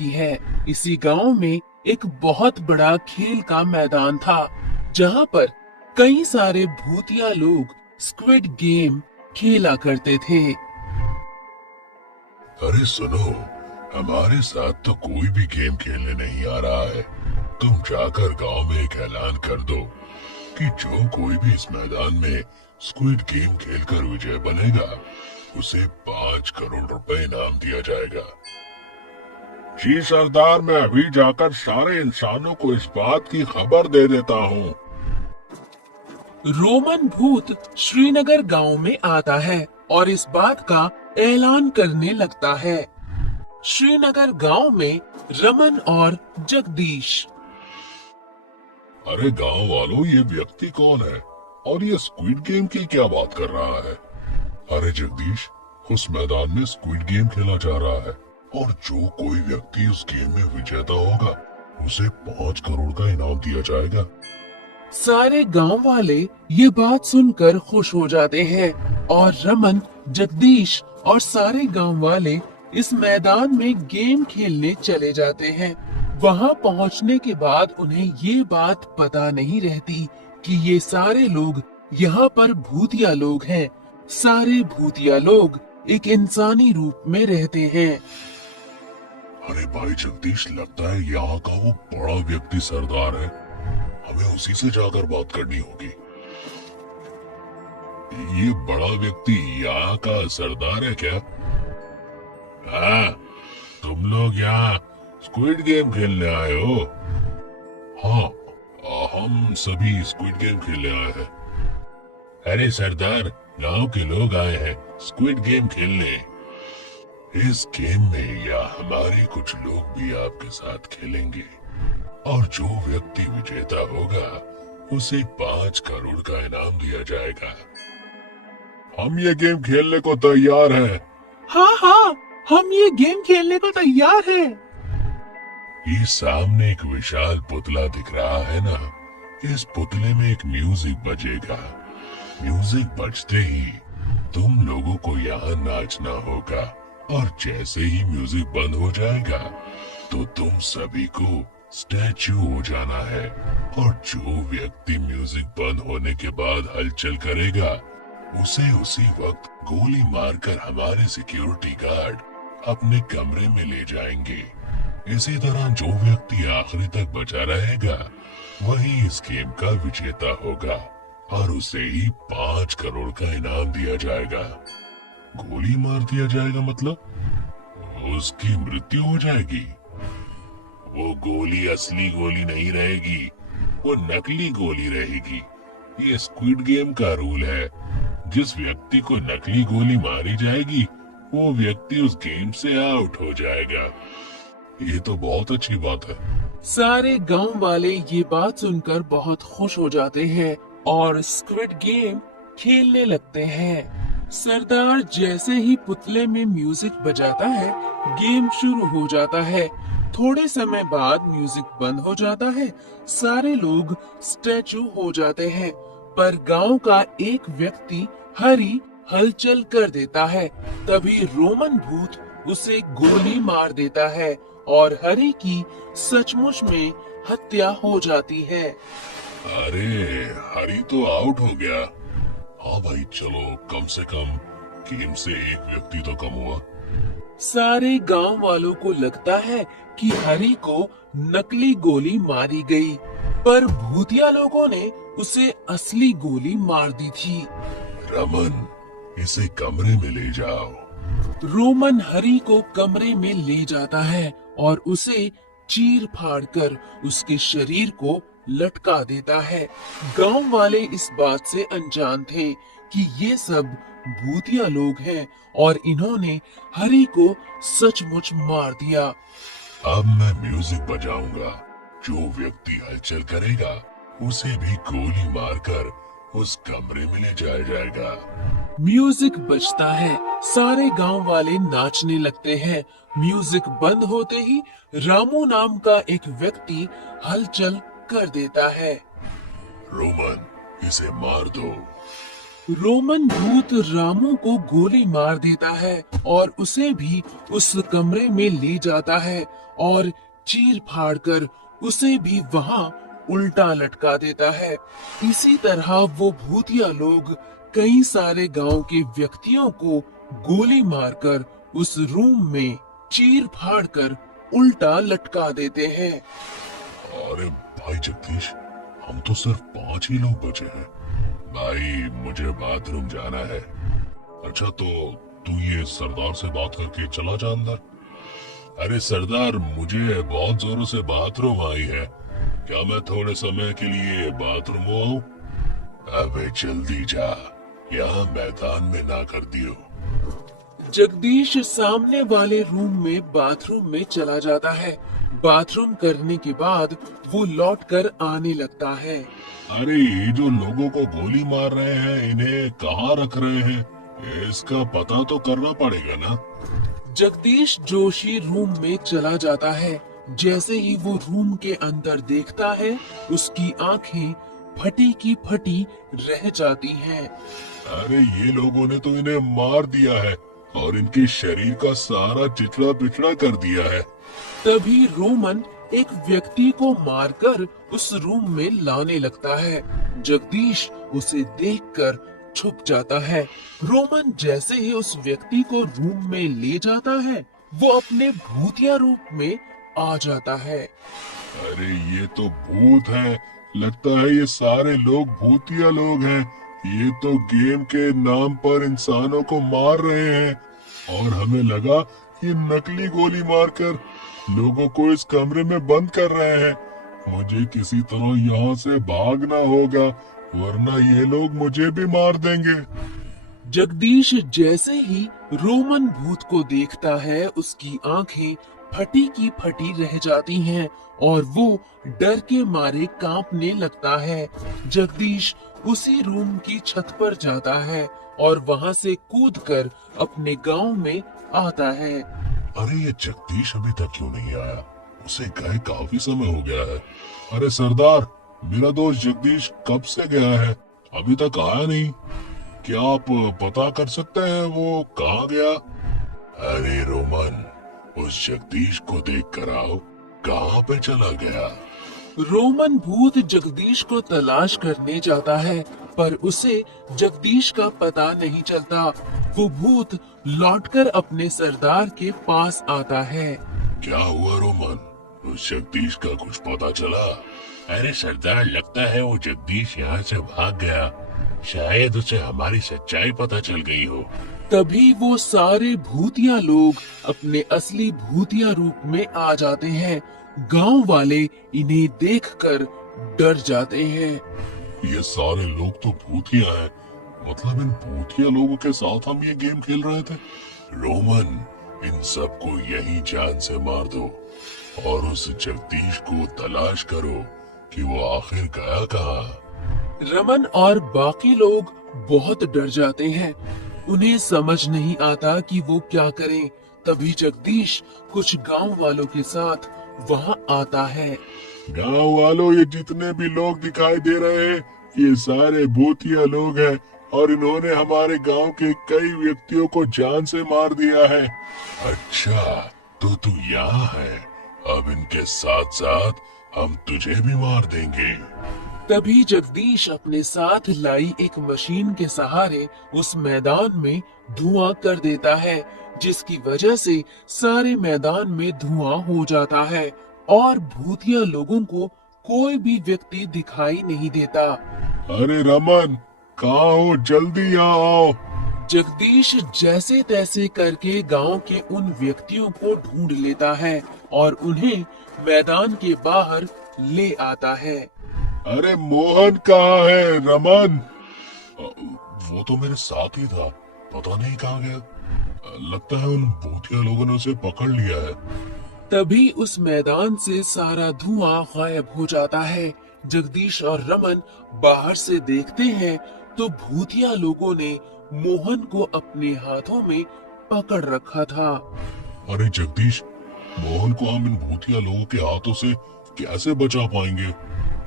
की है। इसी गांव में एक बहुत बड़ा खेल का मैदान था, जहां पर कई सारे भूतिया लोग स्क्विड गेम खेला करते थे। अरे सुनो, हमारे साथ तो कोई भी गेम खेलने नहीं आ रहा है। तुम जाकर गांव में एक ऐलान कर दो कि जो कोई भी इस मैदान में स्क्विड गेम खेलकर विजय बनेगा, उसे 5 करोड़ रुपए इनाम दिया जाएगा। जी सरदार, मैं अभी जाकर सारे इंसानों को इस बात की खबर दे देता हूँ। रोमन भूत श्रीनगर गांव में आता है और इस बात का ऐलान करने लगता है। श्रीनगर गांव में रमन और जगदीश। अरे गांव वालों, ये व्यक्ति कौन है और ये स्क्विड गेम की क्या बात कर रहा है? अरे जगदीश, उस मैदान में स्क्विड गेम खेला जा रहा है और जो कोई व्यक्ति उस गेम में विजेता होगा, उसे 5 करोड़ का इनाम दिया जाएगा। सारे गांव वाले ये बात सुनकर खुश हो जाते हैं और रमन, जगदीश और सारे गांव वाले इस मैदान में गेम खेलने चले जाते हैं। वहां पहुंचने के बाद उन्हें ये बात पता नहीं रहती कि ये सारे लोग यहाँ पर भूतिया लोग हैं। सारे भूतिया लोग एक इंसानी रूप में रहते हैं। अरे भाई जगदीश, लगता है यहाँ का वो बड़ा व्यक्ति सरदार है। हमें उसी से जाकर बात करनी होगी। ये बड़ा व्यक्ति यहाँ का सरदार है क्या? हाँ, तुम लोग यहाँ स्क्विड गेम खेलने आए हो? हाँ, हम सभी स्क्विड गेम खेलने आए हैं। अरे सरदार, गांव के लोग आए हैं स्क्विड गेम खेलने। इस गेम में या हमारे कुछ लोग भी आपके साथ खेलेंगे और जो व्यक्ति विजेता होगा, उसे 5 करोड़ का इनाम दिया जाएगा। हम ये गेम खेलने को तैयार हैं। हाँ हाँ, हम ये गेम खेलने को तैयार हैं। ये सामने एक विशाल पुतला दिख रहा है ना? इस पुतले में एक म्यूजिक बजेगा। म्यूजिक बजते ही तुम लोगों को यहाँ नाचना होगा और जैसे ही म्यूजिक बंद हो जाएगा तो तुम सभी को स्टैचू हो जाना है और जो व्यक्ति म्यूजिक बंद होने के बाद हलचल करेगा, उसे उसी वक्त गोली मारकर हमारे सिक्योरिटी गार्ड अपने कमरे में ले जाएंगे। इसी तरह जो व्यक्ति आखिरी तक बचा रहेगा, वही इस गेम का विजेता होगा और उसे ही 5 करोड़ का इनाम दिया जाएगा। गोली मार दिया जाएगा मतलब उसकी मृत्यु हो जाएगी। वो गोली असली गोली नहीं रहेगी, वो नकली गोली रहेगी। ये स्क्विड गेम का रूल है। जिस व्यक्ति को नकली गोली मारी जाएगी, वो व्यक्ति उस गेम से आउट हो जाएगा। ये तो बहुत अच्छी बात है। सारे गांव वाले ये बात सुनकर बहुत खुश हो जाते हैं और स्क्विड गेम खेलने लगते हैं। सरदार जैसे ही पुतले में म्यूजिक बजाता है, गेम शुरू हो जाता है। थोड़े समय बाद म्यूजिक बंद हो जाता है। सारे लोग स्टैचू हो जाते हैं, पर गांव का एक व्यक्ति हरी हलचल कर देता है। तभी रोमन भूत उसे गोली मार देता है और हरी की सचमुच में हत्या हो जाती है। अरे हरी तो आउट हो गया। हाँ भाई, चलो कम से कम गेम से एक व्यक्ति तो कम हुआ। सारे गांव वालों को लगता है कि हरी को नकली गोली मारी गई, पर भूतिया लोगों ने उसे असली गोली मार दी थी। रमन, इसे कमरे में ले जाओ। रोमन हरी को कमरे में ले जाता है और उसे चीर फाड़ कर उसके शरीर को लटका देता है। गांव वाले इस बात से अनजान थे कि ये सब भूतिया लोग हैं और इन्होंने हरी को सचमुच मार दिया। अब मैं म्यूजिक बजाऊंगा। जो व्यक्ति हलचल करेगा, उसे भी गोली मारकर उस कमरे में ले जाया जाएगा। म्यूजिक बजता है। सारे गांव वाले नाचने लगते हैं। म्यूजिक बंद होते ही रामू नाम का एक व्यक्ति हलचल कर देता है। रोमन, इसे मार दो। रोमन भूत रामू को गोली मार देता है और उसे भी उस कमरे में ले जाता है और चीर फाड़ कर उसे भी वहां उल्टा लटका देता है। इसी तरह वो भूतिया लोग कई सारे गांव के व्यक्तियों को गोली मारकर उस रूम में चीर फाड़ कर उल्टा लटका देते हैं। अरे भाई जगदीश, हम तो सिर्फ 5 ही लोग बचे हैं। भाई मुझे बाथरूम जाना है। अच्छा तो तू ये सरदार से बात करके चला जा अंदर। अरे सरदार, मुझे बहुत जोरों से बाथरूम आई है, क्या मैं थोड़े समय के लिए बाथरूम आऊं? अबे जल्दी जा, यहाँ मैदान में ना कर दियो। जगदीश सामने वाले रूम में बाथरूम में चला जाता है। बाथरूम करने के बाद वो लौट कर आने लगता है। अरे ये जो लोगों को गोली मार रहे हैं, इन्हें कहाँ रख रहे हैं, इसका पता तो करना पड़ेगा ना। जगदीश जोशी रूम में चला जाता है। जैसे ही वो रूम के अंदर देखता है, उसकी आंखें फटी की फटी रह जाती हैं। अरे ये लोगों ने तो इन्हें मार दिया है और इनके शरीर का सारा चिचड़ा पिचड़ा कर दिया है। तभी रोमन एक व्यक्ति को मारकर उस रूम में लाने लगता है। जगदीश उसे देखकर छुप जाता है। रोमन जैसे ही उस व्यक्ति को रूम में ले जाता है, वो अपने भूतिया रूप में आ जाता है। अरे ये तो भूत है, लगता है ये सारे लोग भूतिया लोग हैं। ये तो गेम के नाम पर इंसानों को मार रहे हैं और हमें लगा ये नकली गोली मारकर लोगों को इस कमरे में बंद कर रहे हैं। मुझे किसी तरह यहाँ से भागना होगा, वरना ये लोग मुझे भी मार देंगे। जगदीश जैसे ही रोमन भूत को देखता है, उसकी आंखें फटी की फटी रह जाती हैं और वो डर के मारे कांपने लगता है। जगदीश उसी रूम की छत पर जाता है और वहां से कूदकर अपने गांव में आता है। अरे ये जगदीश अभी तक क्यों नहीं आया? उसे गए काफी समय हो गया है। अरे सरदार, मेरा दोस्त जगदीश कब से गया है, अभी तक आया नहीं। क्या आप पता कर सकते हैं वो कहाँ गया? अरे रोमन, उस जगदीश को देख कर आओ, कहाँ पे चला गया? रोमन भूत जगदीश को तलाश करने जाता है, पर उसे जगदीश का पता नहीं चलता। वो भूत लौटकर अपने सरदार के पास आता है। क्या हुआ रोमन, उस जगदीश का कुछ पता चला? अरे सरदार, लगता है वो जगदीश यहाँ से भाग गया। शायद उसे हमारी सच्चाई पता चल गई हो। तभी वो सारे भूतिया लोग अपने असली भूतिया रूप में आ जाते हैं। गांव वाले इन्हें देखकर डर जाते हैं। ये सारे लोग तो भूतिया हैं, मतलब इन भूतिया लोगों के साथ हम ये गेम खेल रहे थे। रोमन, इन सबको यही जान से मार दो और उस जगदीश को तलाश करो कि वो आखिर गया कहाँ। रमन और बाकी लोग बहुत डर जाते हैं। उन्हें समझ नहीं आता कि वो क्या करें। तभी जगदीश कुछ गांव वालों के साथ वहां आता है। गांव वालों, ये जितने भी लोग दिखाई दे रहे हैं, ये सारे भूतिया लोग हैं और इन्होंने हमारे गांव के कई व्यक्तियों को जान से मार दिया है। अच्छा, तो तू यहाँ है, अब इनके साथ साथ हम तुझे भी मार देंगे। तभी जगदीश अपने साथ लाई एक मशीन के सहारे उस मैदान में धुआं कर देता है, जिसकी वजह से सारे मैदान में धुआं हो जाता है और भूतिया लोगों को कोई भी व्यक्ति दिखाई नहीं देता। अरे रमन, कहाँ हो? जल्दी यहाँ आओ। जगदीश जैसे तैसे करके गांव के उन व्यक्तियों को ढूंढ लेता है और उन्हें मैदान के बाहर ले आता है। अरे मोहन कहाँ है? रमन, वो तो मेरे साथ ही था, पता नहीं कहाँ गया। लगता है उन भूतिया लोगों ने उसे पकड़ लिया है। तभी उस मैदान से सारा धुआं गायब हो जाता है। जगदीश और रमन बाहर से देखते हैं तो भूतिया लोगों ने मोहन को अपने हाथों में पकड़ रखा था। अरे जगदीश, मोहन को हम इन भूतिया लोगों के हाथों से कैसे बचा पाएंगे?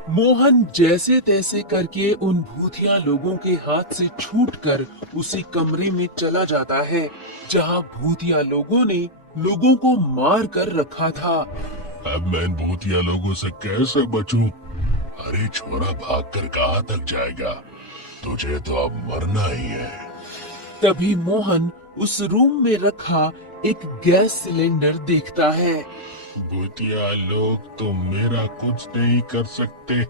मोहन जैसे तैसे करके उन भूतिया लोगों के हाथ से छूटकर उसी कमरे में चला जाता है जहां भूतिया लोगों ने लोगों को मार कर रखा था। अब मैं इन भूतिया लोगों से कैसे बचूं? अरे छोरा, भागकर कहाँ तक जाएगा? तुझे तो अब मरना ही है। तभी मोहन उस रूम में रखा एक गैस सिलेंडर देखता है। भूतिया लोग, तुम मेरा कुछ नहीं कर सकते।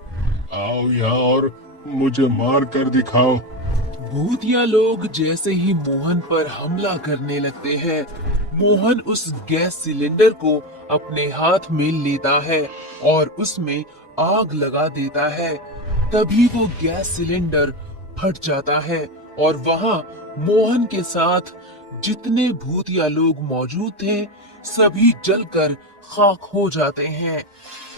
आओ यहाँ और मुझे मार कर दिखाओ। भूतिया लोग जैसे ही मोहन पर हमला करने लगते हैं, मोहन उस गैस सिलेंडर को अपने हाथ में लेता है और उसमें आग लगा देता है। तभी वो गैस सिलेंडर फट जाता है और वहां मोहन के साथ जितने भूतिया लोग मौजूद थे, सभी जलकर खाक हो जाते हैं।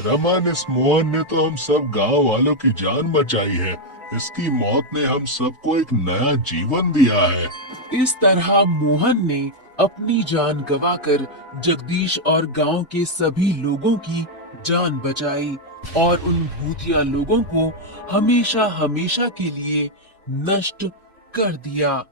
रमन, इस मोहन ने तो हम सब गांव वालों की जान बचाई है। इसकी मौत ने हम सबको एक नया जीवन दिया है। इस तरह मोहन ने अपनी जान गंवाकर जगदीश और गांव के सभी लोगों की जान बचाई और उन भूतिया लोगों को हमेशा हमेशा के लिए नष्ट कर दिया।